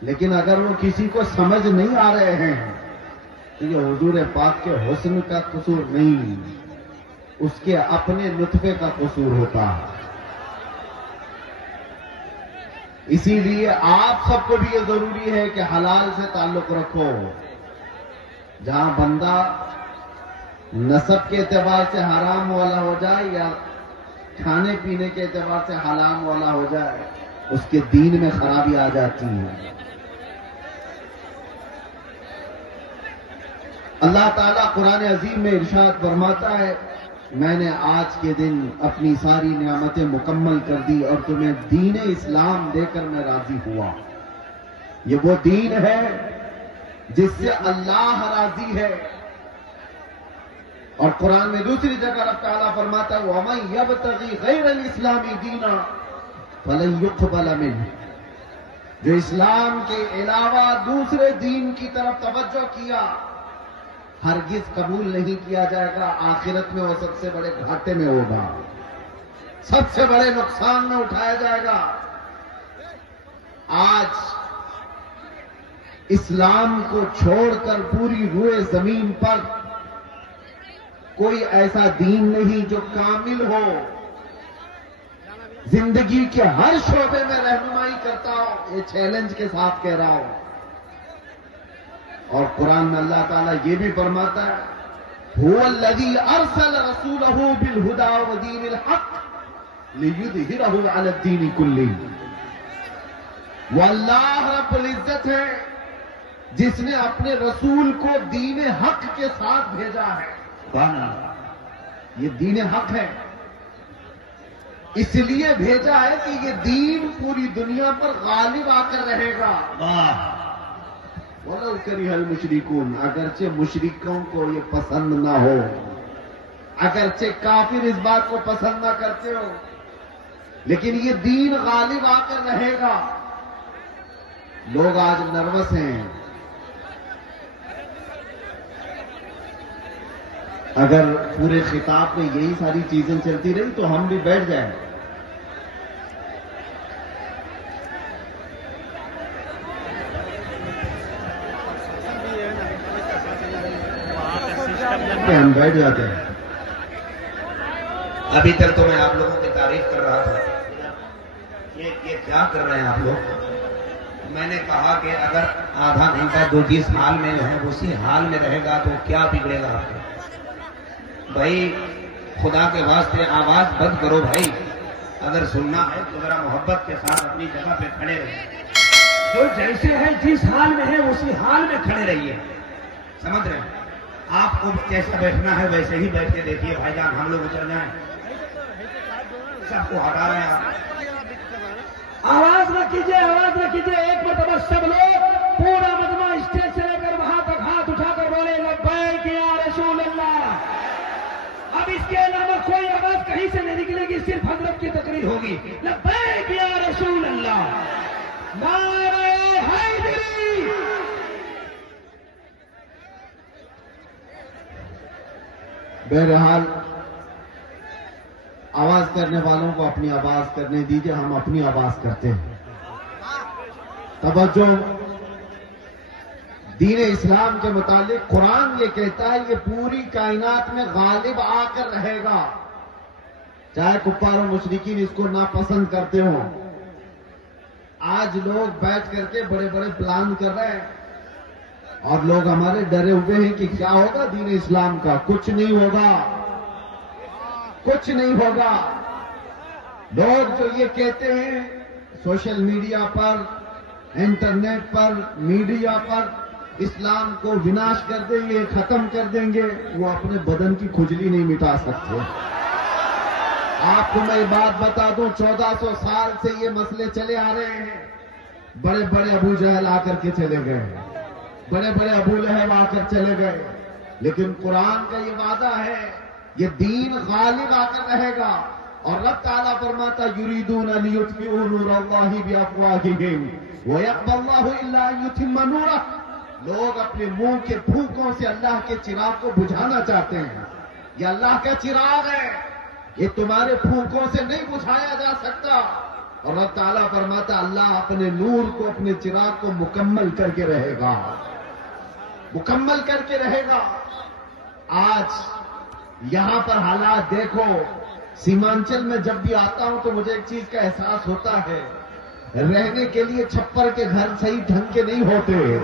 لیکن اگر وہ کسی کو سمجھ نہیں آ رہے ہیں تو یہ حضور پاک کے حسن کا قصور نہیں، اس کے اپنے لطفے کا قصور ہوتا ہے۔ اسی لیے آپ سب کو بھی یہ ضروری ہے کہ حلال سے تعلق رکھو۔ جہاں بندہ نسب کے اعتبار سے حرام والا ہو جائے یا کھانے پینے کے اعتبار سے حرام والا ہو جائے، اس کے دین میں خرابی آ جاتی ہے۔ اللہ تعالیٰ قرآن عظیم میں ارشاد فرماتا ہے، میں نے آج کے دن اپنی ساری نعمتیں مکمل کر دی اور تمہیں دین اسلام دے کر میں راضی ہوا۔ یہ وہ دین ہے جس سے اللہ راضی ہے۔ اور قرآن میں دوسری جگہ رب تعالیٰ فرماتا ہے وَمَن يَبْتَغِي غَيْرَ الْإِسْلَامِ دِينًا فَلَن يُقْبَلَ مِنْهُ، جو اسلام کے علاوہ دوسرے دین کی طرف توجہ کیا ہرگز قبول نہیں کیا جائے گا، آخرت میں وہ سب سے بڑے گھاٹے میں ہوگا، سب سے بڑے نقصان میں اٹھایا جائے گا۔ آج اسلام کو چھوڑ کر پوری روئے زمین پر کوئی ایسا دین نہیں جو کامل ہو، زندگی کے ہر شعبے میں رہنمائی کرتا ہو، یہ چیلنج کے ساتھ کہہ رہا ہوں۔ اور قرآن میں اللہ تعالیٰ یہ بھی فرماتا ہے هُوَ الَّذِي أَرْسَلَ رَسُولَهُ بِالْهُدَى وَدِينِ الْحَقِّ لِيُظْهِرَهُ عَلَى الدِّينِ كُلِّهِ، وہ اللہ رب العزت ہے جس نے اپنے رسول کو دین حق کے ساتھ بھیجا ہے۔ یہ دین حق ہے، اس لیے بھیجا ہے کہ یہ دین پوری دنیا پر غالب آ کر رہے گا۔ وَلَوْ كَرِهَ الْمُشْرِكُونَ، اگرچہ مشرکوں کو یہ پسند نہ ہو، اگرچہ کافر اس بات کو پسند نہ کرتے ہو، لیکن یہ دین غالب آ کر رہے گا۔ لوگ آج نروس ہیں، اگر پورے خطاب میں یہی ساری چیزیں چلتی رہی تو ہم بھی بیٹھ جائیں۔ ہم بیٹھ جاتے ہیں۔ ابھی تک تو میں آپ لوگوں کی تعریف کر رہا تھا، یہ کیا کر رہے ہیں آپ لوگ؟ میں نے کہا کہ اگر آدھا گھنٹہ جو جس حال میں ہے اسی حال میں رہے گا تو کیا بگڑے گا آپ کو؟ بھائی خدا کے واسطے آواز بند کرو بھائی، اگر سننا ہے تو ذرا محبت کے ساتھ اپنی جگہ پہ کھڑے رہیے، جو جیسے ہے جس حال میں ہے اسی حال میں کھڑے رہیے، سمجھ رہے ہیں؟ آپ کو جیسا بیٹھنا ہے ویسے ہی بیٹھ کے دیکھیے بھائی جان، ہم لوگ اتر جائیں، سب کو ہٹا رہے ہیں آپ۔ آواز نہ کیجیے، آواز نہ کیجیے، ایک مرتبہ سب لوگ پورا مجمع اسٹیج سے لے کر وہاں تک ہاتھ اٹھا کر بولے لبیک یا رسول اللہ۔ اب اس کے علاوہ کوئی آواز کہیں سے نہیں نکلے گی، صرف حضرت کی تقریر ہوگی، لبیک یا رسول اللہ، نعرہ حیدری۔ بہرحال آواز کرنے والوں کو اپنی آواز کرنے دیجیے، ہم اپنی آواز کرتے ہیں۔ توجہ، دین اسلام کے متعلق قرآن یہ کہتا ہے یہ پوری کائنات میں غالب آ کر رہے گا، چاہے کفار و مشرکین اس کو ناپسند کرتے ہوں۔ آج لوگ بیٹھ کر کے بڑے بڑے پلان کر رہے ہیں اور لوگ ہمارے ڈرے ہوئے ہیں کہ کیا ہوگا دین اسلام کا۔ کچھ نہیں ہوگا، کچھ نہیں ہوگا۔ لوگ جو یہ کہتے ہیں سوشل میڈیا پر، انٹرنیٹ پر، میڈیا پر اسلام کو وناش کر دیں گے، ختم کر دیں گے، وہ اپنے بدن کی کھجلی نہیں مٹا سکتے۔ آپ کو میں بات بتا دوں، 1400 سال سے یہ مسئلے چلے آ رہے ہیں۔ بڑے بڑے ابو جہل آ کر کے چلے گئے، بڑے بڑے ابو لہب آ کر چلے گئے، لیکن قرآن کا یہ وعدہ ہے یہ دین غالب آ کر رہے گا۔ اور رب تعالیٰ فرماتا یریدون لیطفئوا نور اللہ بافواہہم ویأبی اللہ الا ان یتم نورہ، لوگ اپنے منہ کے پھونکوں سے اللہ کے چراغ کو بجھانا چاہتے ہیں۔ یہ اللہ کا چراغ ہے، یہ تمہارے پھونکوں سے نہیں بجھایا جا سکتا۔ اور اللہ تعالیٰ فرماتا اللہ اپنے نور کو اپنے چراغ کو مکمل کر کے رہے گا، مکمل کر کے رہے گا۔ آج یہاں پر حالات دیکھو، سیمانچل میں جب بھی آتا ہوں تو مجھے ایک چیز کا احساس ہوتا ہے، رہنے کے لیے چھپر کے گھر صحیح ڈھنگ کے نہیں ہوتے،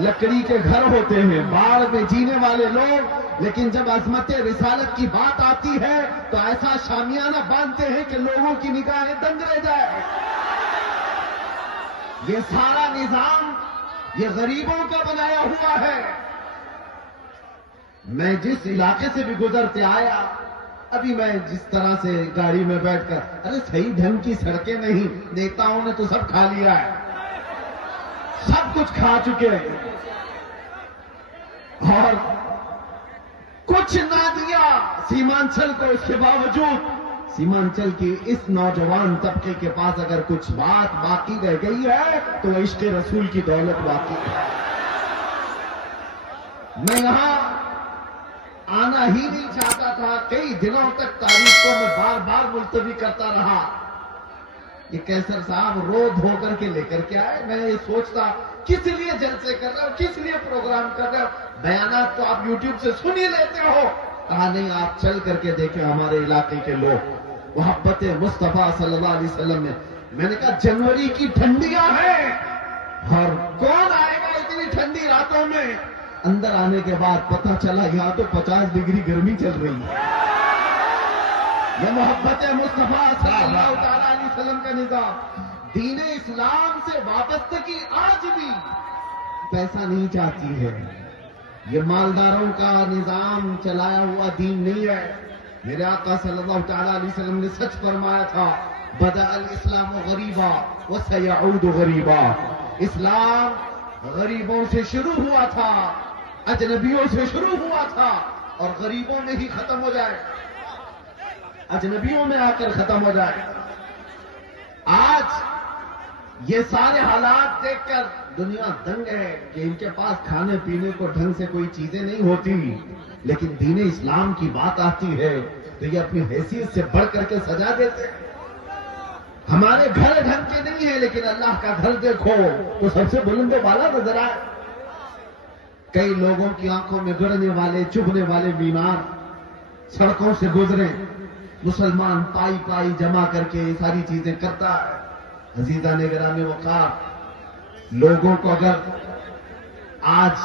لکڑی کے گھر ہوتے ہیں، باڑ میں جینے والے لوگ، لیکن جب عظمت رسالت کی بات آتی ہے تو ایسا شامیانہ باندھتے ہیں کہ لوگوں کی نگاہیں دنگ رہ جائے۔ یہ سارا نظام یہ غریبوں کا بنایا ہوا ہے۔ میں جس علاقے سے بھی گزرتے آیا، ابھی میں جس طرح سے گاڑی میں بیٹھ کر، ارے صحیح ڈھنگ کی سڑکیں نہیں، نیتاؤں نے تو سب کھا لیا ہے، سب کچھ کھا چکے ہیں، اور کچھ نہ دیا سیمانچل کو۔ اس کے باوجود سیمانچل کی اس نوجوان طبقے کے پاس اگر کچھ بات باقی رہ گئی ہے تو وہ عشق رسول کی دولت باقی ہے۔ میں یہاں آنا ہی نہیں چاہتا تھا، کئی دنوں تک تاریخ کو میں بار بار ملتوی کرتا رہا۔ یہ کیسر صاحب رو دھو کر کے لے کر کے آئے، میں یہ سوچتا کس لیے جلسے کر رہے ہو، کس لیے پروگرام کر رہے ہو، بیانات تو آپ یوٹیوب سے سن ہی لیتے ہو۔ کہا نہیں، آپ چل کر کے دیکھیں ہمارے علاقے کے لوگ محبت مصطفیٰ صلی اللہ علیہ وسلم میں نے کہا جنوری کی ٹھنڈیاں ہیں اور کون آئے گا اتنی ٹھنڈی راتوں میں؟ اندر آنے کے بعد پتہ چلا یہاں تو 50 ڈگری گرمی چل رہی ہے۔ یہ محبت مصطفیٰ صلی اللہ تعالی علیہ وسلم کا نظام، دین اسلام سے وابستگی آج بھی پیسہ نہیں چاہتی ہے۔ یہ مالداروں کا نظام چلایا ہوا دین نہیں ہے۔ میرے آقا صلی اللہ تعالی علیہ وسلم نے سچ فرمایا تھا، بدأ الاسلام غریبا وسیعود غریبا۔ اسلام غریبوں سے شروع ہوا تھا، اجنبیوں سے شروع ہوا تھا، اور غریبوں میں ہی ختم ہو جائے، اجنبیوں میں آ کر ختم ہو جائے۔ آج یہ سارے حالات دیکھ کر دنیا دنگ ہے کہ ان کے پاس کھانے پینے کو ڈھنگ سے کوئی چیزیں نہیں ہوتی، لیکن دین اسلام کی بات آتی ہے تو یہ اپنی حیثیت سے بڑھ کر کے سجا دیتے ہیں۔ ہمارے گھر ڈھنگ کے نہیں ہیں، لیکن اللہ کا گھر دیکھو تو سب سے بلند و بالا نظر آئے۔ کئی لوگوں کی آنکھوں میں گڑنے والے چبھنے والے بیمار سڑکوں سے گزرے، مسلمان پائی پائی جمع کر کے یہ ساری چیزیں کرتا ہے۔ عزیزان گرامی وقار، لوگوں کو اگر آج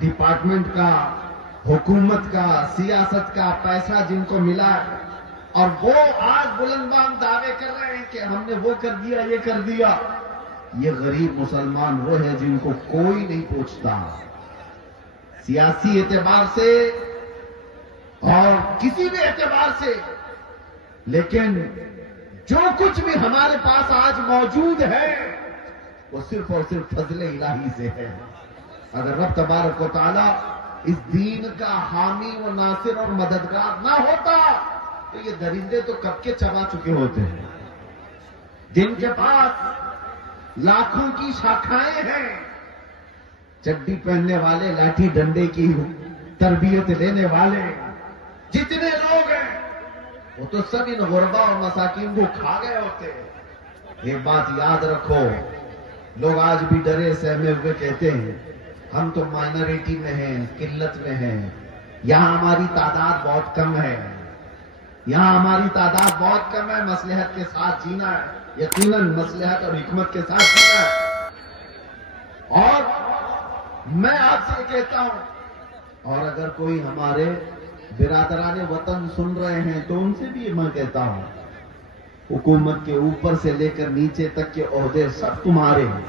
ڈپارٹمنٹ کا، حکومت کا، سیاست کا پیسہ جن کو ملا اور وہ آج بلند بام دعوے کر رہے ہیں کہ ہم نے وہ کر دیا، یہ کر دیا، یہ غریب مسلمان وہ ہے جن کو کوئی نہیں پوچھتا سیاسی اعتبار سے اور کسی بھی اعتبار سے، لیکن جو کچھ بھی ہمارے پاس آج موجود ہے وہ صرف اور صرف فضل الہی سے ہے۔ اگر رب تبارک و تعالی اس دین کا حامی و ناصر اور مددگار نہ ہوتا تو یہ درندے تو کب کے چبا چکے ہوتے ہیں۔ جن کے پاس لاکھوں کی شاخائیں ہیں، چڈی پہننے والے، لاٹھی ڈنڈے کی تربیت لینے والے جتنے لوگ ہیں وہ تو سب ان غربا اور مساکین کو کھا گئے ہوتے ہیں۔ ایک بات یاد رکھو، لوگ آج بھی ڈرے سہمے ہوئے کہتے ہیں ہم تو مائنورٹی میں ہیں، قلت میں ہیں، یہاں ہماری تعداد بہت کم ہے، یہاں ہماری تعداد بہت کم ہے، مصلحت کے ساتھ جینا ہے، یقیناً مصلحت اور حکمت کے ساتھ جینا ہے۔ اور میں آپ سے کہتا ہوں، اور اگر کوئی ہمارے برادران وطن سن رہے ہیں تو ان سے بھی میں کہتا ہوں، حکومت کے اوپر سے لے کر نیچے تک کے عہدے سب تمہارے ہیں،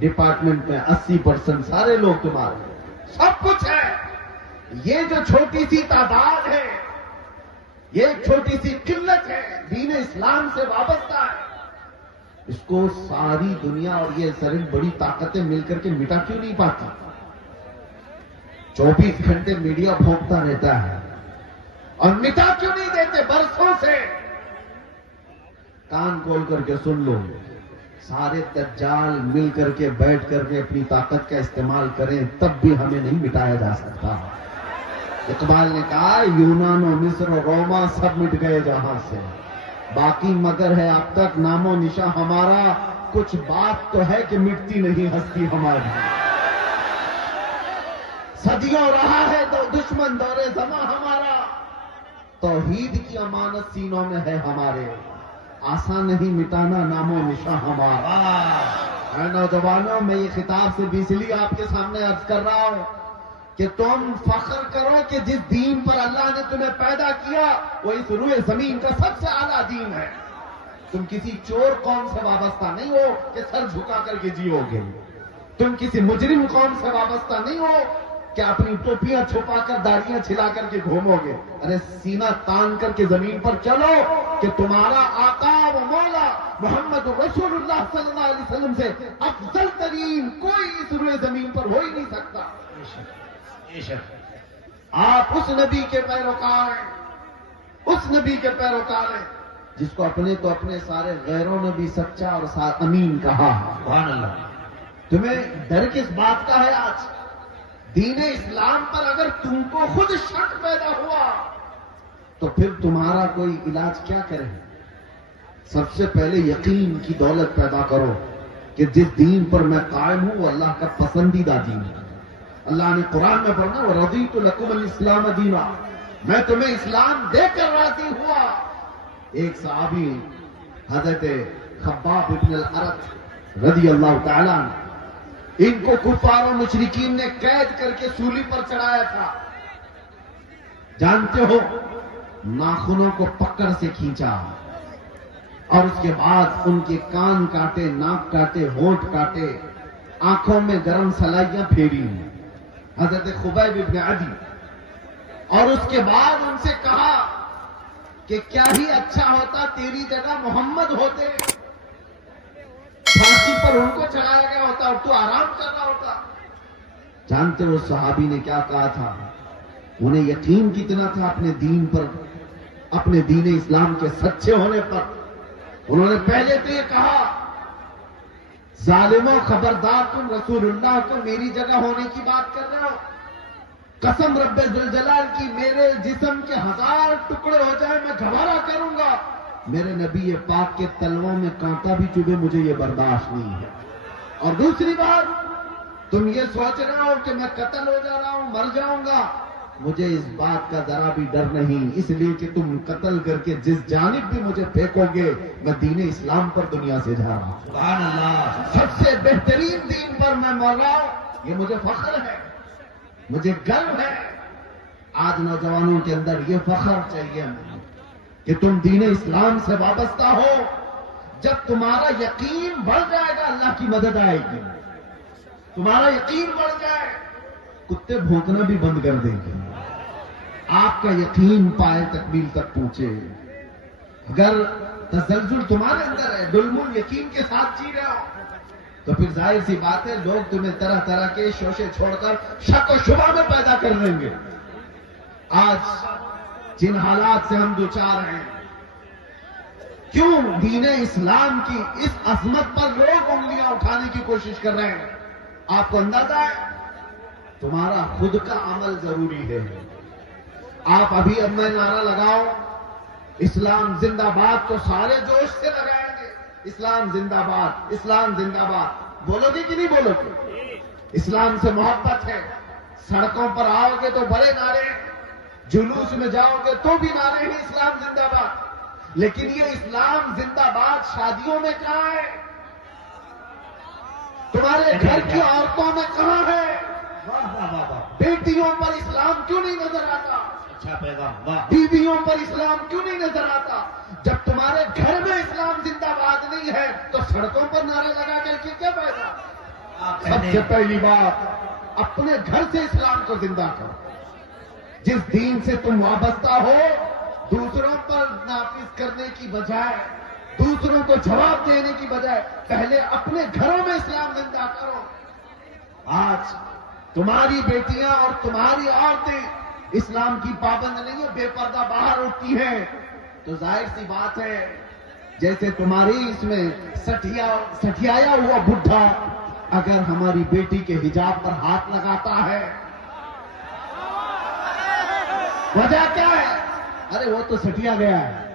ڈپارٹمنٹ میں 80% سارے لوگ تمہارے، سب کچھ ہے۔ یہ جو چھوٹی سی تعداد ہے، یہ ایک چھوٹی سی قلت ہے، دین اسلام سے وابستہ ہے، اس کو ساری دنیا اور یہ ساری بڑی طاقتیں مل کر کے مٹا کیوں نہیں پاتی؟ 24 گھنٹے میڈیا بھونکتا رہتا ہے اور مٹا کیوں نہیں دیتے؟ برسوں سے کان کھول کر کے سن لو، سارے دجال مل کر کے بیٹھ کر کے اپنی طاقت کا استعمال کریں تب بھی ہمیں نہیں مٹایا جا سکتا۔ اقبال نے کہا یونان و مصر و روما سب مٹ گئے جہاں سے، باقی مگر ہے اب تک نام و نشاں ہمارا، کچھ بات تو ہے کہ مٹتی نہیں ہستی ہماری۔ صدیوں رہا ہے تو دشمن دور زماں ہمارا، توحید کی امانت سینوں میں ہے ہمارے، آسان نہیں مٹانا نام و نشاں ہمارا۔ اے نوجوانوں، میں یہ خطاب سے بھی اس لیے آپ کے سامنے عرض کر رہا ہوں کہ تم فخر کرو کہ جس دین پر اللہ نے تمہیں پیدا کیا وہ اس روئے زمین کا سب سے اعلیٰ دین ہے۔ تم کسی چور قوم سے وابستہ نہیں ہو کہ سر جھکا کر کے جیو گے، تم کسی مجرم قوم سے وابستہ نہیں ہو کہ اپنی ٹوپیاں چھپا کر داڑیاں چھلا کر کے گھومو گے۔ ارے سینہ تان کر کے زمین پر چلو کہ تمہارا آقا و مولا محمد رسول اللہ صلی اللہ علیہ وسلم سے افضل ترین کوئی اس روئے زمین پر ہو ہی نہیں سکتا۔ آپ اس نبی کے پیروکار ہیں، اس نبی کے پیروکار ہیں جس کو اپنے تو اپنے سارے غیروں نے بھی سچا اور امین کہا۔ سبحان اللہ۔ تمہیں ڈر کس بات کا ہے؟ آج دین اسلام پر اگر تم کو خود شک پیدا ہوا تو پھر تمہارا کوئی علاج کیا کرے؟ سب سے پہلے یقین کی دولت پیدا کرو کہ جس دین پر میں قائم ہوں وہ اللہ کا پسندیدہ دین ہے۔ اللہ نے قرآن میں فرمایا وَرَضِيتُ لَكُمُ الْإِسْلَامَ دِينًا، میں تمہیں اسلام دے کر راضی ہوا۔ ایک صحابی حضرت خباب ابن الارت رضی اللہ تعالیٰ عنہ، ان کو کفار و مشرکین نے قید کر کے سولی پر چڑھایا تھا۔ جانتے ہو، ناخنوں کو پکڑ سے کھینچا اور اس کے بعد ان کے کان کاٹے، ناک کاٹے، ہونٹ کاٹے، آنکھوں میں گرم سلائیاں پھیری حضرت خبیب ابن عدی، اور اس کے بعد ان سے کہا کہ کیا ہی اچھا ہوتا تیری جگہ محمد ہوتے، پھانسی پر ان کو چڑھایا گیا ہوتا اور تو آرام کر رہا ہوتا۔ جانتے ہو صحابی نے کیا کہا تھا؟ انہیں یقین کتنا تھا اپنے دین پر، اپنے دین اسلام کے سچے ہونے پر۔ انہوں نے پہلے تو یہ کہا ظالموں خبردار، تم رسول اللہ کو میری جگہ ہونے کی بات کر رہے ہو؟ قسم رب ذوالجلال کی میرے جسم کے 1000 ٹکڑے ہو جائے میں گوارا کروں گا، میرے نبی پاک کے تلووں میں کانٹا بھی چبھے مجھے یہ برداشت نہیں ہے۔ اور دوسری بات، تم یہ سوچ رہے ہو کہ میں قتل ہو جا رہا ہوں، مر جاؤں گا، مجھے اس بات کا ذرا بھی ڈر نہیں، اس لیے کہ تم قتل کر کے جس جانب بھی مجھے پھینکو گے میں دین اسلام پر دنیا سے جا رہا ہوں۔ سبحان اللہ۔ سب سے بہترین دین پر میں مر رہا ہوں، یہ مجھے فخر ہے، مجھے گرو ہے۔ آج نوجوانوں کے اندر یہ فخر چاہیے کہ تم دین اسلام سے وابستہ ہو۔ جب تمہارا یقین بڑھ جائے گا اللہ کی مدد آئے گی، تمہارا یقین بڑھ جائے کتے بھونکنا بھی بند کر دیں گے، آپ کا یقین پائے تکمیل تک پہنچے۔ اگر تزلزل تمہارے اندر ہے، دلمل یقین کے ساتھ جی رہے ہو، تو پھر ظاہر سی بات ہے لوگ تمہیں طرح طرح کے شوشے چھوڑ کر شک و شبہ میں پیدا کر دیں گے۔ آج جن حالات سے ہم دوچار ہیں، کیوں دین اسلام کی اس عظمت پر لوگ انگلیاں اٹھانے کی کوشش کر رہے ہیں؟ آپ کو اندازہ ہے تمہارا خود کا عمل ضروری ہے۔ آپ ابھی اب میں نعرہ لگاؤ اسلام زندہ باد تو سارے جوش سے لگائیں گے، اسلام زندہ باد، اسلام زندہ باد، بولو گے کہ نہیں بولو گے؟ اسلام سے محبت ہے، سڑکوں پر آؤ گے تو بڑے نعرے، جلوس میں جاؤ گے تو بھی نعرے ہیں اسلام زندہ باد، لیکن یہ اسلام زندہ باد شادیوں میں کہاں ہے؟ تمہارے گھر کی عورتوں میں کہاں ہے؟ واہ واہ واہ واہ، بیٹیوں پر اسلام کیوں نہیں نظر آتا؟ اچھا پیغام، واہ۔ بیویوں پر اسلام کیوں نہیں نظر آتا؟ جب تمہارے گھر میں اسلام زندہ باد نہیں ہے تو سڑکوں پر نعرے لگا کر کے کیا فائدہ؟ سب سے پہلی بات اپنے گھر سے اسلام کو زندہ کرو۔ جس دین سے تم وابستہ ہو، دوسروں پر نافذ کرنے کی بجائے، دوسروں کو جواب دینے کی بجائے پہلے اپنے گھروں میں اسلام زندہ کرو۔ آج تمہاری بیٹیاں اور تمہاری عورتیں اسلام کی پابند نہیں ہے، بے پردہ باہر اٹھتی ہیں، تو ظاہر سی بات ہے جیسے تمہاری اس میں سٹھیایا ہوا بڈھا اگر ہماری بیٹی کے حجاب پر ہاتھ لگاتا ہے، وجہ کیا ہے؟ ارے وہ تو سٹیا گیا ہے،